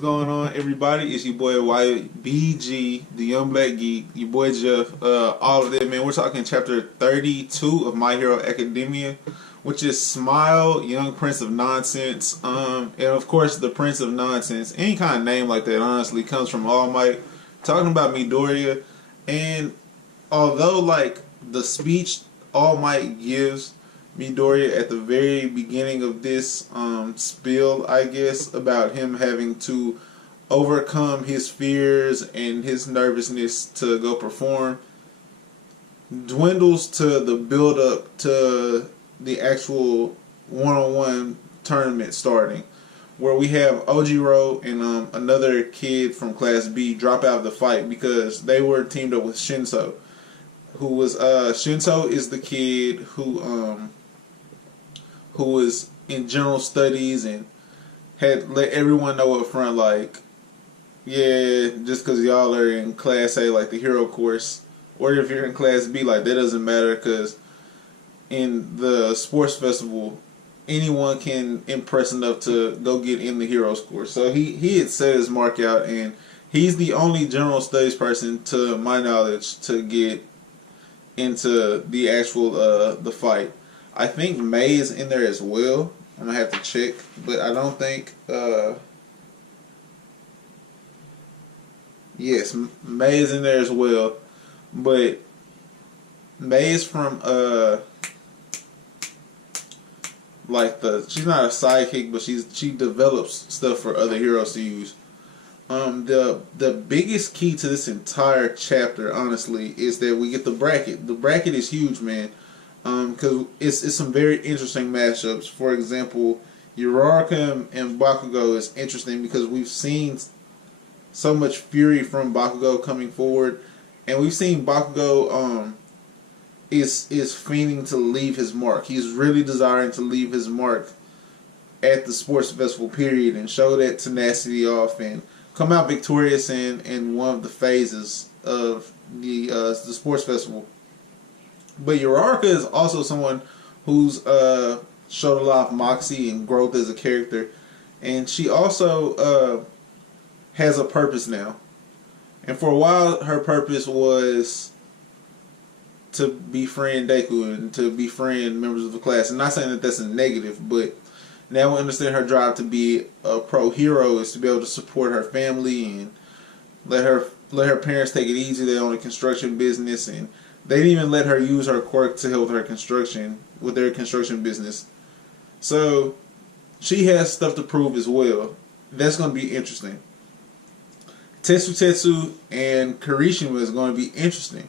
going on, everybody? It's your boy YBG, the Young Black Geek, your boy Jeff, all of that, man. We're talking chapter 32 of My Hero Academia, which is Smile, Young Prince of Nonsense. And of course, the Prince of Nonsense, any kind of name like that, honestly, comes from All Might. Talking about Midoriya, and although, like, the speech All Might gives Midoriya at the very beginning of this spiel, I guess, about him having to overcome his fears and his nervousness to go perform, dwindles to the build up to the actual one-on-one tournament starting, where we have Ojiro and another kid from Class B drop out of the fight because they were teamed up with Shinso, who was Shinso is the kid who was in general studies and had let everyone know up front, like, yeah, just because y'all are in Class A, like the hero course, or if you're in Class B, like, that doesn't matter, because in the sports festival, anyone can impress enough to go get in the heroes course. So he had set his mark out, and he's the only general studies person, to my knowledge, to get into the actual the fight. I think May is in there as well. I'm gonna have to check, but I don't think. Yes, May is in there as well, but May is from like she's not a sidekick, but she develops stuff for other heroes to use. The biggest key to this entire chapter, honestly, is that we get the bracket. The bracket is huge, man. Because it's some very interesting matchups. For example, Uraraka and Bakugo is interesting because we've seen so much fury from Bakugo coming forward, and we've seen Bakugo is fiending to leave his mark. He's really desiring to leave his mark at the sports festival period and show that tenacity off and come out victorious in one of the phases of the sports festival. But Uraraka is also someone who's showed a lot of moxie and growth as a character, and she also has a purpose now. And for a while, her purpose was to befriend Deku and to befriend members of the class. I'm not saying that that's a negative, but now we understand her drive to be a pro hero is to be able to support her family and let her parents take it easy. They own a construction business, and they didn't even let her use her quirk to help her with their construction business. So she has stuff to prove as well. That's going to be interesting. Tetsu and Kirishima is going to be interesting.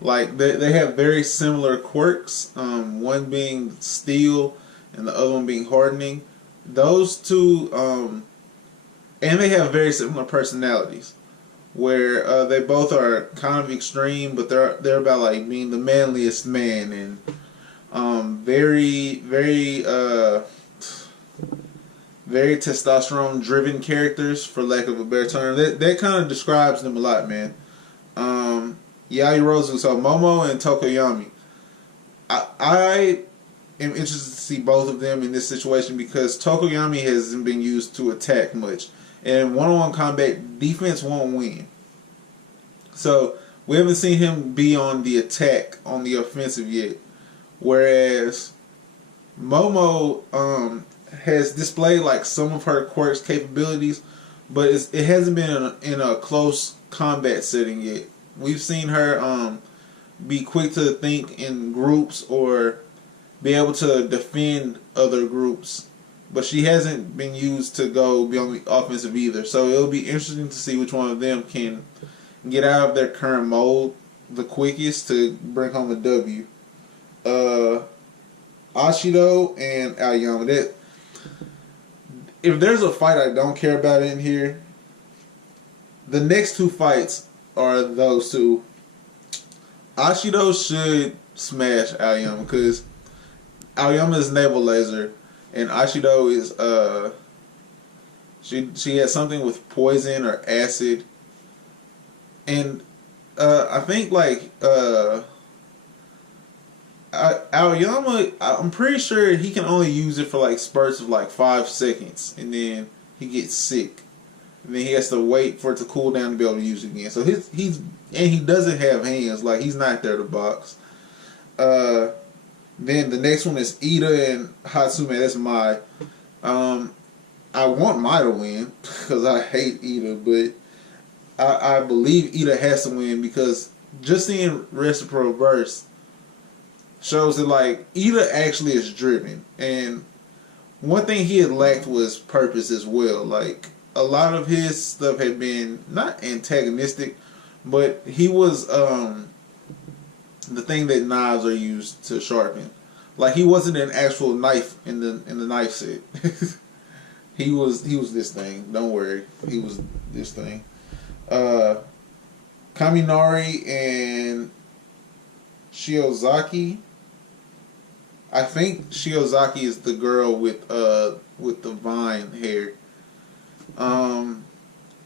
Like, they have very similar quirks. One being steel and the other one being hardening. Those two, and they have very similar personalities, where they both are kind of extreme, but they're about, like, being the manliest man, and very very testosterone driven characters, for lack of a better term. That kind of describes them a lot, man. Yaoyorozu, so Momo and Tokoyami. I am interested to see both of them in this situation because Tokoyami hasn't been used to attack much. And one-on-one combat, defense won't win. So we haven't seen him be on the attack, on the offensive yet. Whereas Momo has displayed, like, some of her quirks capabilities, but it hasn't been in a close combat setting yet. We've seen her be quick to think in groups or be able to defend other groups, but she hasn't been used to go be on the offensive either. So it'll be interesting to see which one of them can get out of their current mold the quickest to bring home a W. Ashido and Aoyama. If there's a fight I don't care about in here, the next two fights are those two. Ashido should smash Aoyama because Aoyama is navel laser, and Ashido is she has something with poison or acid, and I think, like, Aoyama, I'm pretty sure he can only use it for, like, spurts of, like, 5 seconds, and then he gets sick. and then he has to wait for it to cool down to be able to use it again. So he doesn't have hands, like he's not there to box. Then the next one is Ida and Hatsume. That's Mai. I want Mai to win because I hate Ida, but I believe Ida has to win because just seeing Reciprocal Burst shows that like Ida actually is driven, and one thing he had lacked was purpose as well. Like a lot of his stuff had been not antagonistic, but he was the thing that knives are used to sharpen. Like he wasn't an actual knife in the knife set. he was this thing. Don't worry, he was this thing. Kaminari and Shiozaki. I think Shiozaki is the girl with the vine hair.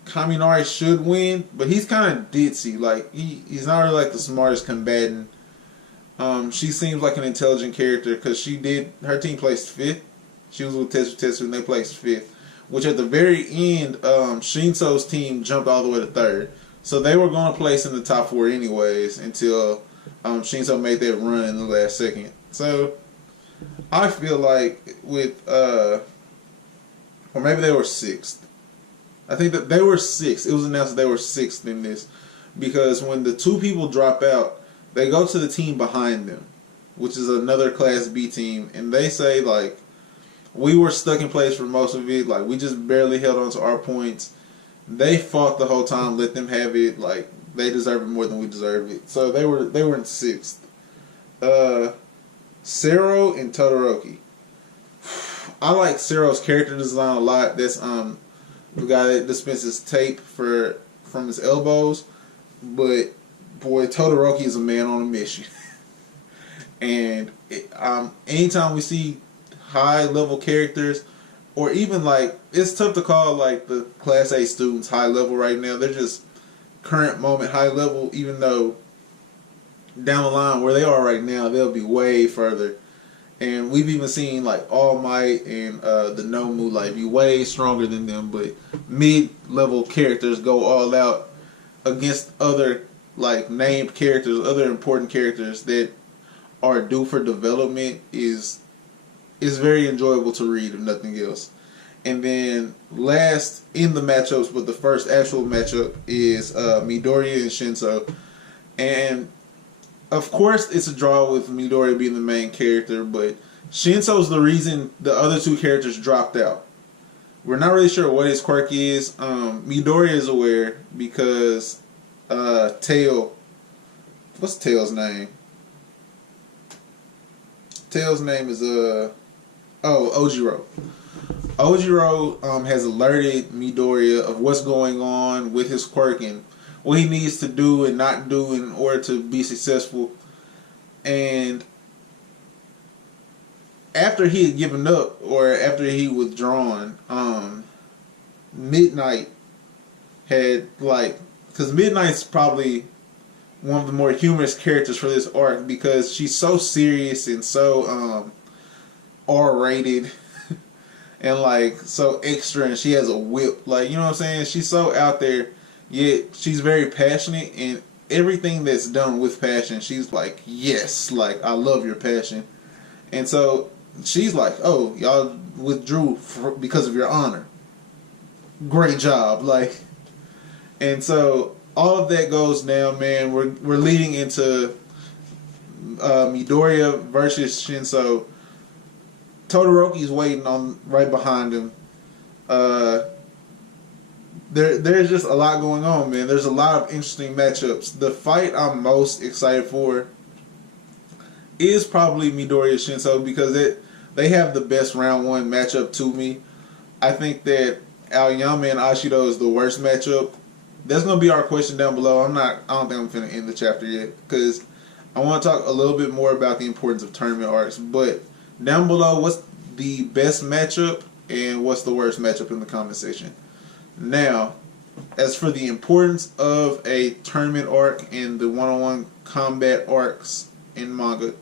Kaminari should win, but he's kind of ditzy. Like he's not really like the smartest combatant. She seems like an intelligent character because her team placed 5th. She was with Tetsu and they placed 5th. Which at the very end, Shinso's team jumped all the way to 3rd. So they were going to place in the top 4 anyways until Shinso made that run in the last second. So I feel like with, or maybe they were 6th. I think that they were 6th. It was announced that they were 6th in this. Because when the 2 people drop out, they go to the team behind them, which is another Class B team, and they say, like, we were stuck in place for most of it. Like, we just barely held on to our points. They fought the whole time, let them have it. Like, they deserve it more than we deserve it. So they were in 6th. Sero and Todoroki. I like Sero's character design a lot. That's the guy that dispenses tape from his elbows. But boy, Todoroki is a man on a mission. And anytime we see high level characters, or even like, it's tough to call like the Class A students high level right now. They're just current moment high level, even though down the line where they are right now, they'll be way further. And we've even seen like All Might and the Nomu like be way stronger than them, but mid-level characters go all out against other like named characters, other important characters that are due for development is very enjoyable to read, if nothing else. And then last in the matchups, but the first actual matchup is Midoriya and Shinso. And of course it's a draw with Midoriya being the main character, but Shinso's the reason the other 2 characters dropped out. We're not really sure what his quirk is. Midoriya is aware because Tail, what's Tail's name? Tail's name is Ojiro. Ojiro has alerted Midoriya of what's going on with his quirk and what he needs to do and not do in order to be successful. And after he had given up, or after he withdrawn, Midnight had like, because Midnight's probably one of the more humorous characters for this arc because she's so serious and so R-rated and like so extra, and she has a whip, like, you know what I'm saying? She's so out there, yet she's very passionate, and everything that's done with passion, she's like, yes, like, I love your passion. And so she's like, oh, y'all withdrew because of your honor. Great job, like. And so all of that goes down, man. We're leading into Midoriya versus Shinso. Todoroki's waiting on right behind him. There's just a lot going on, man. There's a lot of interesting matchups. The fight I'm most excited for is probably Midoriya Shinso because they have the best round 1 matchup to me. I think that Aoyama and Ashido is the worst matchup. That's gonna be our question down below. I don't think I'm finna end the chapter yet because I want to talk a little bit more about the importance of tournament arcs. But down below, what's the best matchup and what's the worst matchup in the comment section. Now, as for the importance of a tournament arc and the one-on-one combat arcs in manga,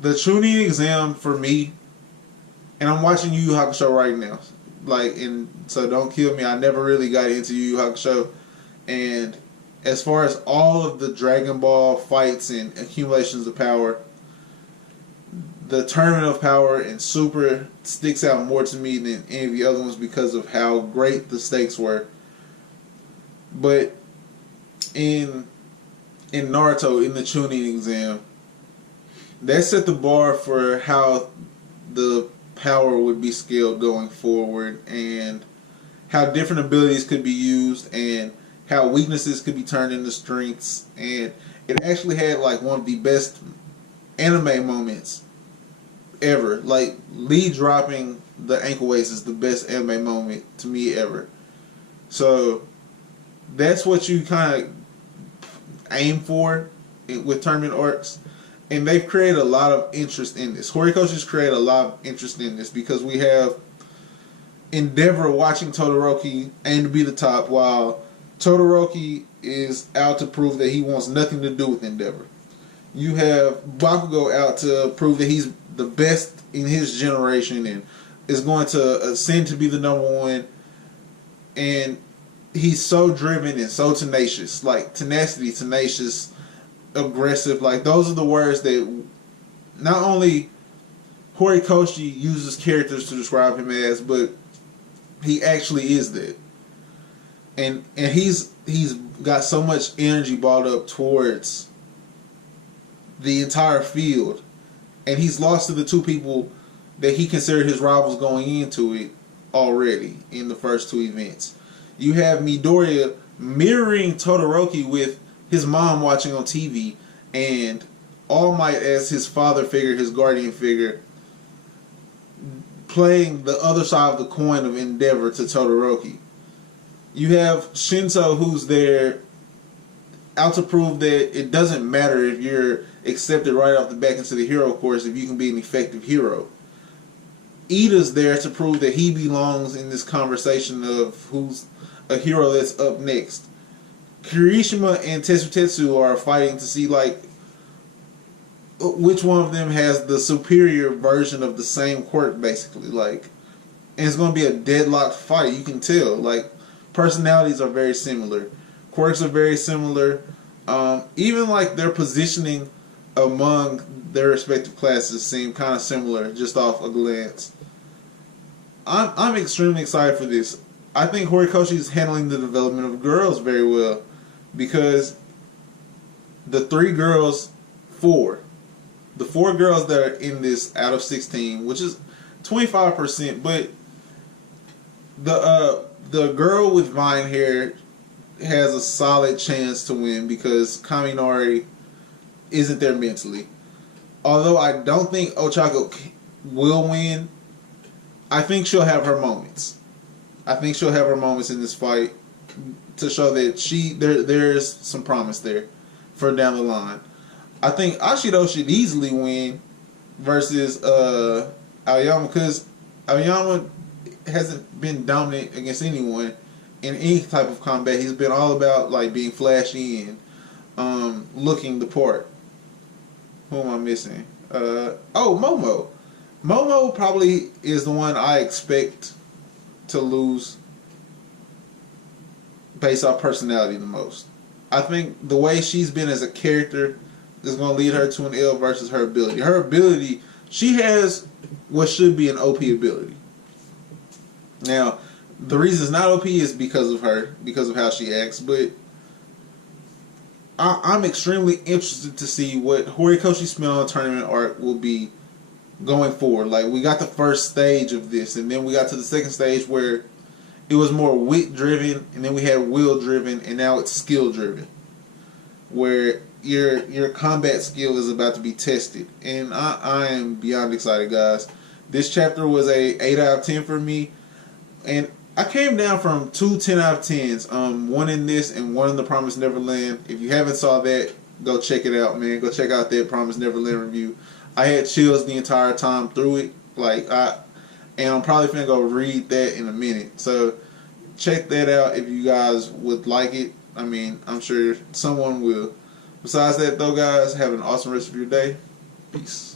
the Chunin exam for me, and I'm watching Yu Yu Hakusho right now. Like, and so don't kill me. I never really got into Yu Yu Hakusho, and as far as all of the Dragon Ball fights and accumulations of power, the Tournament of Power and Super sticks out more to me than any of the other ones because of how great the stakes were. But in Naruto, in the Chunin exam, that set the bar for how the power would be scaled going forward, and how different abilities could be used, and how weaknesses could be turned into strengths. And it actually had like one of the best anime moments ever. Like, Lee dropping the ankle weights is the best anime moment to me ever. So that's what you kind of aim for with tournament arcs. And they've created a lot of interest in this. Horikoshi's created a lot of interest in this because we have Endeavor watching Todoroki aim to be the top, while Todoroki is out to prove that he wants nothing to do with Endeavor. You have Bakugo out to prove that he's the best in his generation and is going to ascend to be the number one. And he's so driven and so tenacious. Like, tenacity, tenacious, aggressive. Like, those are the words that not only Horikoshi uses characters to describe him as, but he actually is that. And he's got so much energy balled up towards the entire field, and he's lost to the two people that he considered his rivals going into it already in the first two events. You have Midoriya mirroring Todoroki with his mom watching on TV, and All Might as his father figure, his guardian figure, playing the other side of the coin of Endeavor to Todoroki. You have Shinso, who's there out to prove that it doesn't matter if you're accepted right off the back into the hero course if you can be an effective hero. Ida's there to prove that he belongs in this conversation of who's a hero that's up next. Kirishima and Tetsu are fighting to see, like, which one of them has the superior version of the same quirk, basically. Like, and it's going to be a deadlocked fight. You can tell. Like, personalities are very similar. Quirks are very similar. Even, like, their positioning among their respective classes seem kind of similar just off a glance. I'm extremely excited for this. I think Horikoshi is handling the development of girls very well, because the four girls that are in this out of 16, which is 25%, but the girl with vine hair has a solid chance to win because Kaminari isn't there mentally. Although I don't think Ochako will win, I think she'll have her moments. I think she'll have her moments in this fight to show that there's some promise there for down the line. I think Ashido should easily win versus Aoyama, because Aoyama hasn't been dominant against anyone in any type of combat. He's been all about, like, being flashy and looking the part. Who am I missing? Momo. Momo probably is the one I expect to lose based off personality the most. I think the way she's been as a character is going to lead her to an L versus her ability. Her ability, she has what should be an OP ability. Now, the reason it's not OP is because of her, because of how she acts, but I'm extremely interested to see what Horikoshi spent on tournament arc will be going forward. Like, we got the first stage of this, and then we got to the second stage where it was more wit driven, and then we had will driven, and now it's skill driven, where your combat skill is about to be tested. And I am beyond excited, guys. This chapter was a 8 out of 10 for me, and I came down from 2 10 out of 10s, one in this and one in the Promised Neverland. If you haven't saw that, go check it out, man. Go check out that Promised Neverland review. I had chills the entire time through it, and I'm probably finna go read that in a minute. So check that out if you guys would like it. I mean, I'm sure someone will. Besides that, though, guys, have an awesome rest of your day. Peace.